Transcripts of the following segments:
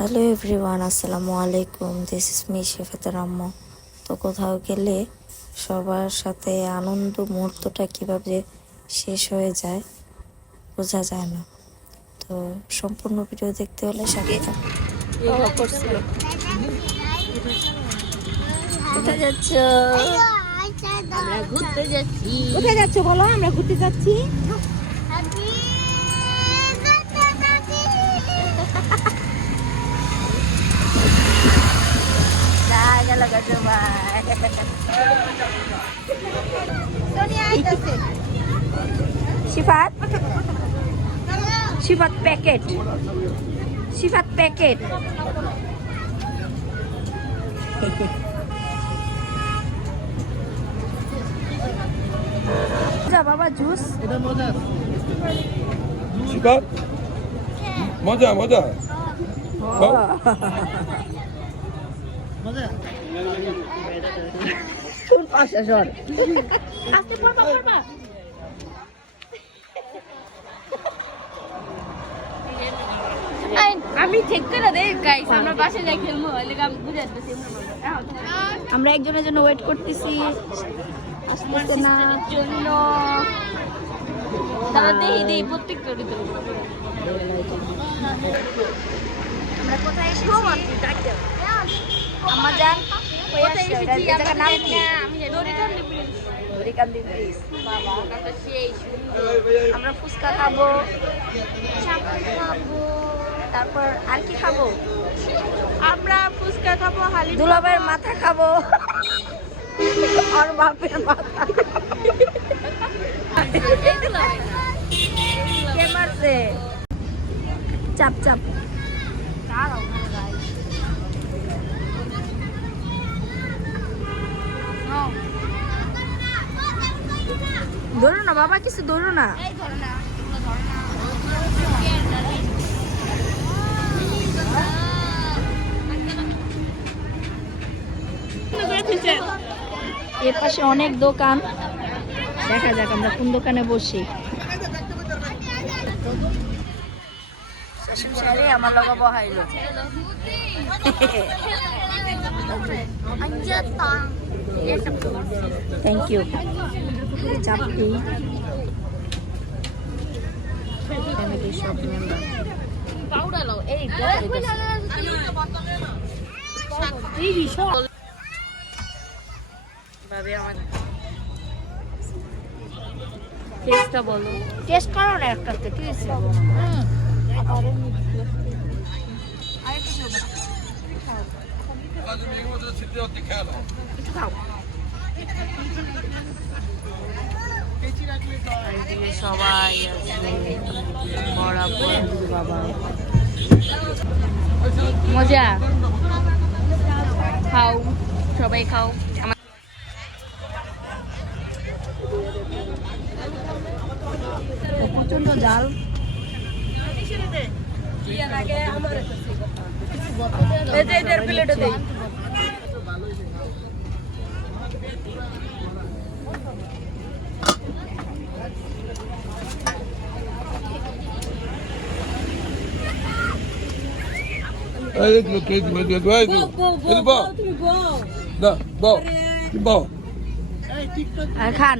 Hello everyone আসসালামু আলাইকুম। This is me শেফাতের আম্মু তো কোথাও গেলে সবার সাথে আনন্দ মুহূর্তটা কীভাবে শেষ হয়ে যায় বোঝা যায় না। তো সম্পূর্ণ ভিডিও দেখতে হলে সাথে। কোথায় যাচ্ছ? আমরা ঘুরতে যাচ্ছি। কোথায় যাচ্ছ বলো? আমরা ঘুরতে যাচ্ছি। জায়গা লাগাচ্ছ ভাই শিফাত শিফাত প্যাকেট শিফাত প্যাকেট যা বাবা জুস শিকার মজা মজা খাও। পাশে সর আমি ঠিক করে দেই গাইস আমরা বাসে যাই খেলব এলাকা বুঝে দিতেছি আমরা একজনের জন্য ওয়েট করতেছি। আমার সিস্টারের জন্য তারা দেই দেই প্রত্যেক করে দেবো আমরা কোথায় এসেছি? আম্মা আমরা ফুচকা খাব তারপর আর কি খাব আমরা ফুচকা খাব হালি দুলাবের মাথা খাব আর বাপের মাথা কে মারছে চাপ চাপ ধরো না বাবা কিছু ধরো না। এই ধরো না এগুলো ধরো না। এর পাশে অনেক দোকান। দেখা যাক আমরা কোন দোকানে বসি। আমার লগা বহাইলো। থ্যাংক ইউ চাপটি ফ্যামিলির বলো টেস্ট করো না একটা ঠিক আছে? একটু খাও এদিকে সবাই আছে। বড়া বন্ধু বাবা মজা। খাও সবাই খাও। আমার প্রচণ্ড জাল প্লেটে দিয়ে দাও এই যে এই বাও না বাও বাও আর খান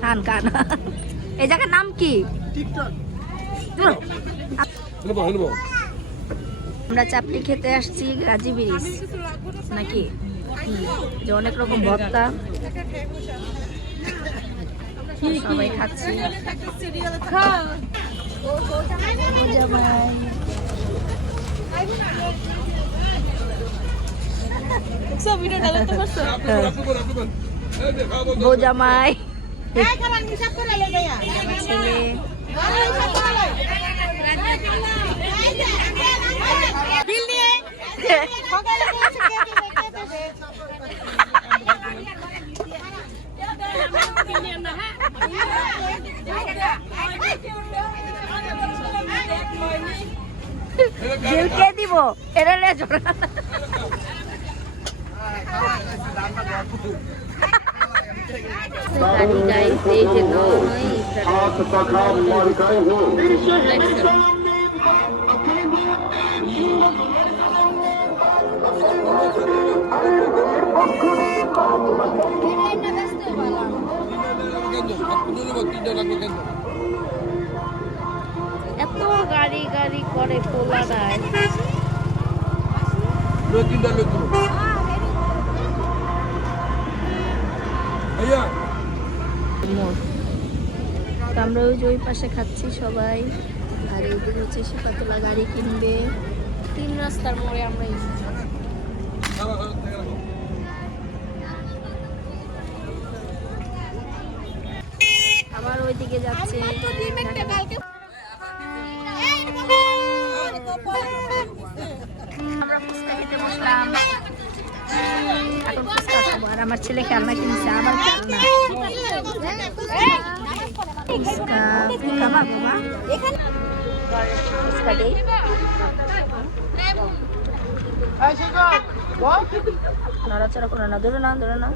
খান খান। এই জায়গার নাম কি? আমরা চাপটি খেতে আসছি গাজী ব্রিজ নাকি? যে অনেক রকম ভর্তা। সবাই খাচ্ছি। ও জামাই। এই যে খাও বউ জামাই খাবার হিসাব করে লে গায়া ছেলে বিল দিব। এরা লেজ এত গাড়ি গাড়ি করে পোলা নাই তিনটা লোক ভাইয়া তো আমরা ওই যে ওই পাশে খাচ্ছি সবাই। আর এইদিকে হচ্ছে শিপাতলা গাড়ি কিনবে। তিন রাস্তার মোড়ে আমরা এসেছি আবার ওইদিকে যাচ্ছে। খেতে বসলাম। এখন ফুচকা খাব আর আমার ছেলে খেলনা কিনছে, আবার নড়াচড়া করো না, ধরে না ধরে না।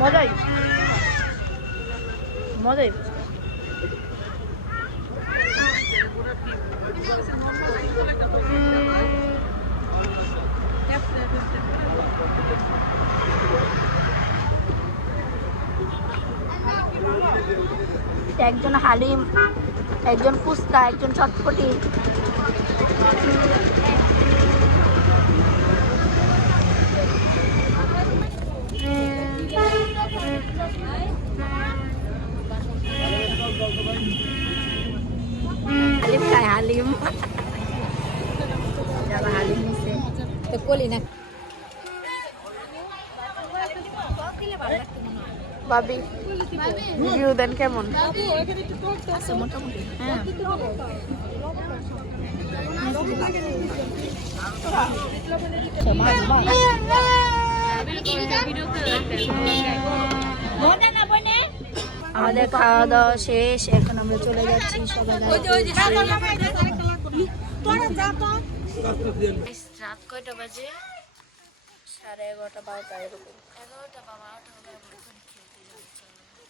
মজাই। মজাই। একজন হালিম। একজন ফুচকা একজন চটপটি। হালিম খায় হালিম যারা হালিম নিছে তো কলি না ভাবি। ভিউ দেন কেমন? আছে হ্যাঁ আমাদের খাওয়া দাওয়া শেষ এখন আমরা চলে যাচ্ছি সবাই রাত কয়টা বাজে? সাড়ে এগারোটা বারোটা এরকম। এগারোটা বা বারোটা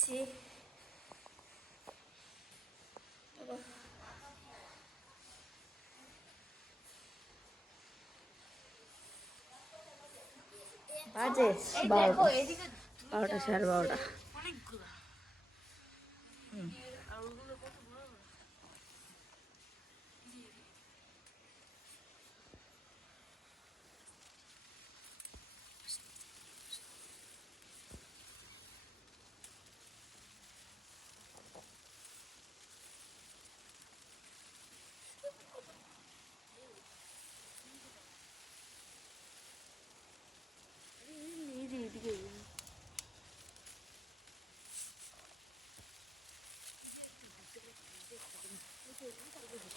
যাচ্ছি বাজে বারোটা। বারোটা সাড়ে বারোটা।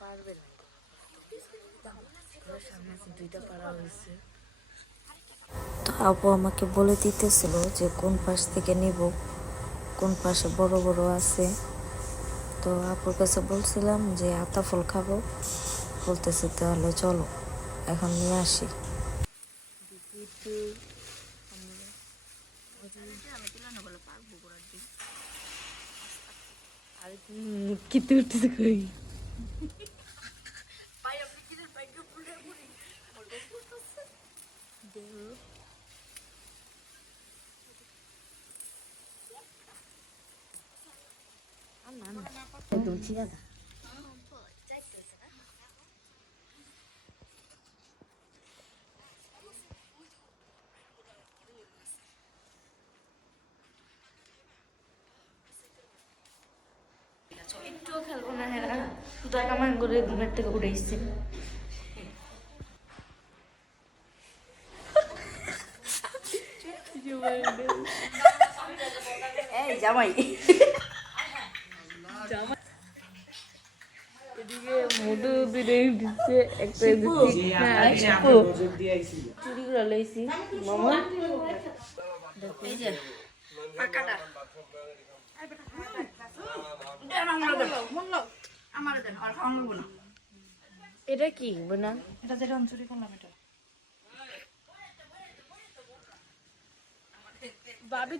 পারবে না দুইটা পারা হয়েছে তো আপু আমাকে বলে দিতেছিল যে কোন পাশ থেকে নিব কোন পাশে বড় বড় আছে তো আপুর কাছে বলছিলাম যে আতা ফল খাব বলতেছে তাহলে চলো এখন নিয়ে আসি কিতে উঠতেছে কই? একটুও খেলব না হ্যাঁ শুধু এক আমার করে ঘুমের থেকে উঠে এসছে। জামাই। এদিকে দিচ্ছে একটা হ্যাঁ শিপু। চুরি করে লইছি। মামা? এই যে পাকাটা। আমার দেন আমার দেন আর খাওয়া না। এটা কি বোনা? এটা যেটা করলাম এটা। ভাবি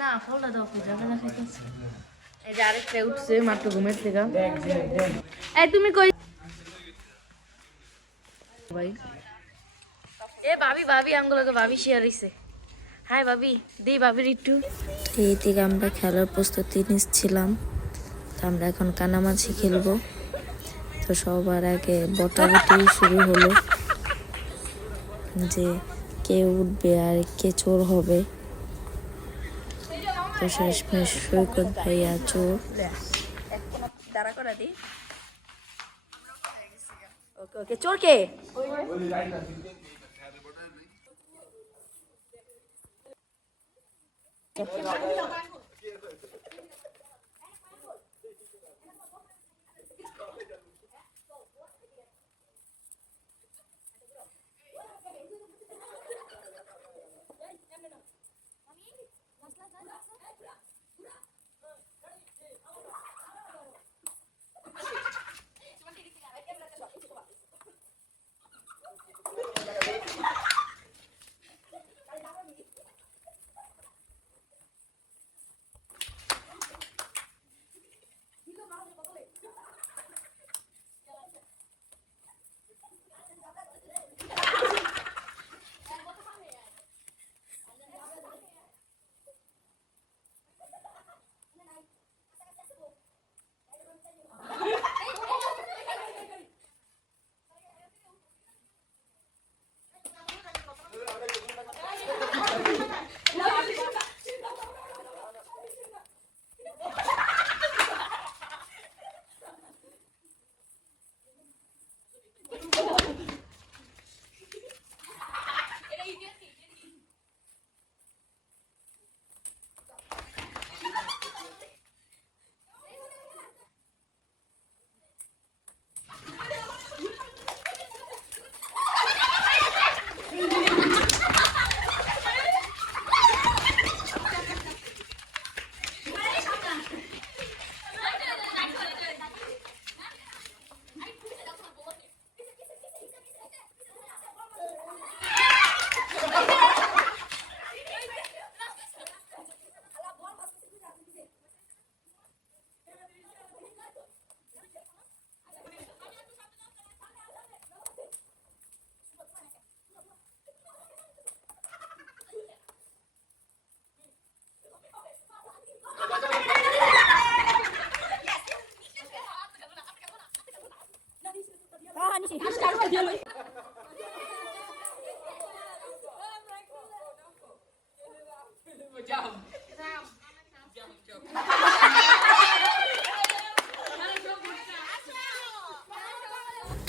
না ফলটা দাও যাবে না খাইতেছে এই যে আরেকটা উঠছে মাত্র ঘুমের থেকে। এই তুমি কই? ভাই। এ ভাবি ভাবি আঙ্গুলকে ভাবি শেয়ার হইছে। হাই ভাবি দেই ভাবির একটু এই দিকে আমরা খেলার প্রস্তুতি নিচ্ছিলাম। তো আমরা এখন কানামাছি খেলব। তো সবার আগে বটাবটি শুরু হলো। যে কে উঠবে আর কে চোর হবে। তো শেষমেশ সৈকত ভাইয়া চোর। দাঁড়া করে দি। ওকে ওকে চোর কে 你们啥时候？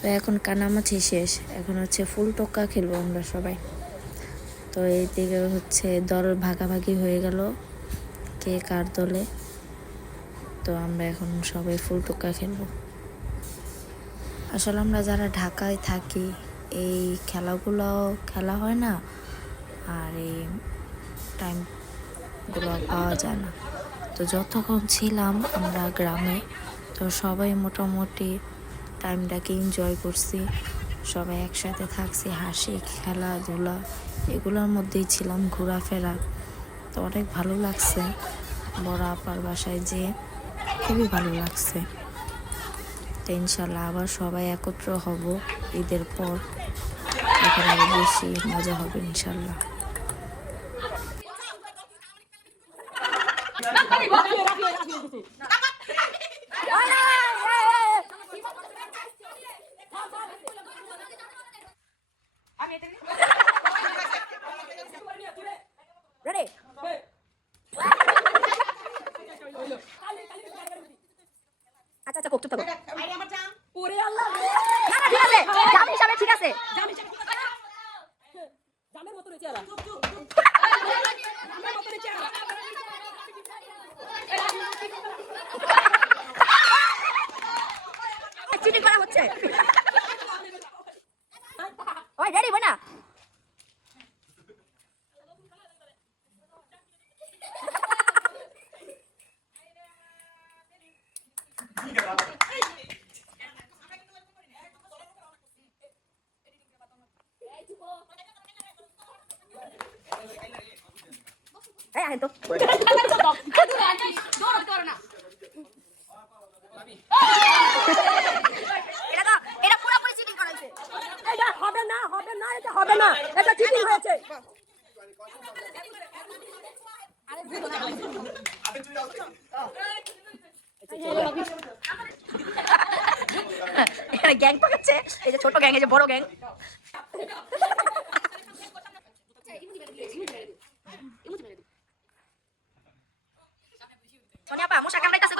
তো এখন কানামাছি শেষ। এখন হচ্ছে ফুল টোক্কা খেলব আমরা সবাই। তো এই দিকে হচ্ছে দল ভাগাভাগি হয়ে গেল কে কার দলে। তো আমরা এখন সবাই ফুল টোক্কা খেলব। আসলে আমরা যারা ঢাকায় থাকি, এই খেলাগুলো খেলা হয় না, আর এই টাইমগুলো পাওয়া যায় না। তো যতক্ষণ ছিলাম আমরা গ্রামে, তো সবাই মোটামুটি টাইমটাকে এনজয় করছি। সবাই একসাথে থাকছি, হাসি, খেলাধুলা, এগুলোর মধ্যেই ছিলাম ঘোরাফেরা। তো অনেক ভালো লাগছে। বড় আপার বাসায় যেয়ে খুবই ভালো লাগছে। তো ইনশাল্লাহ আবার সবাই একত্র হব ঈদের পর। এখন আরও বেশি মজা হবে ইনশাল্লাহ। Moro, geng. Soalnya apa? Musa kamera kita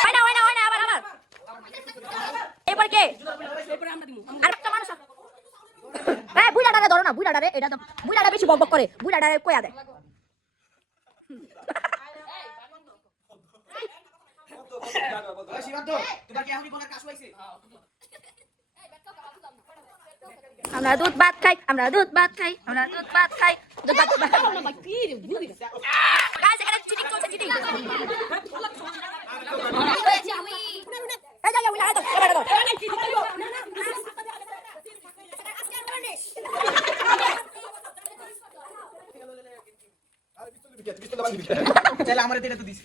হয় না হয় না হয় না আবার আবার। এবার কে? আর একটা মানুষ আছে। এই বুইড়াটারে ধরো না বুইড়াটারে এটা তো বুইড়াটা বেশি বকবক করে বুইড়াটারে কয়া দেয় আমরা দুধ ভাত খাই আমরা দুধ ভাত খাই আমরা দুধ ভাত খাই দুধ ভাত দুধ তাহলে আমার এটা তো দিছি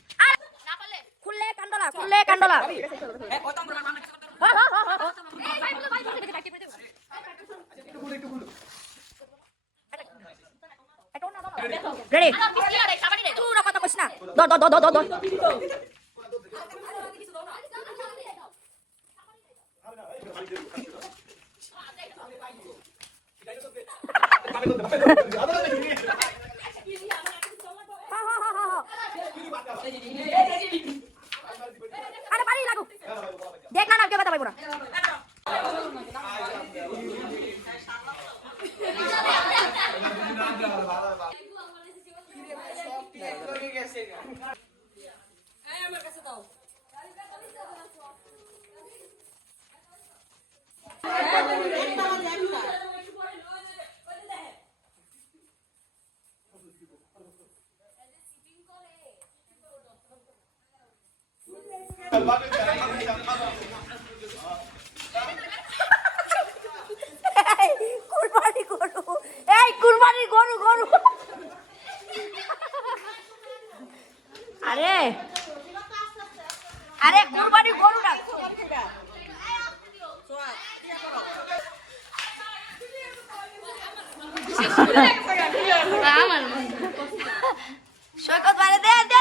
খুললে কান্ডলা খুললে কান্ডলা রেডি করিস না? ধর ধর ধর ধর দেখ না কে কথা না। কুরবানি গরু। এই কুরবানি গরু গরু। আরে। আরে কুরবানি গরু না। সৈকত মানে দে দে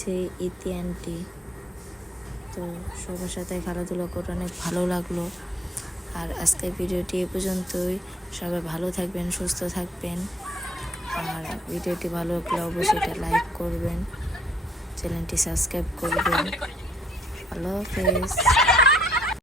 হয়েছে ইতি আন্টি। তো সবার সাথে খেলাধুলা করে অনেক ভালো লাগল। আর আজকের ভিডিওটি এ পর্যন্তই। সবাই ভালো থাকবেন, সুস্থ থাকবেন। আর ভিডিওটি ভালো লাগলে অবশ্যই এটা লাইক করবেন। চ্যানেলটি সাবস্ক্রাইব করবেন। আল্লাহ হাফেজ।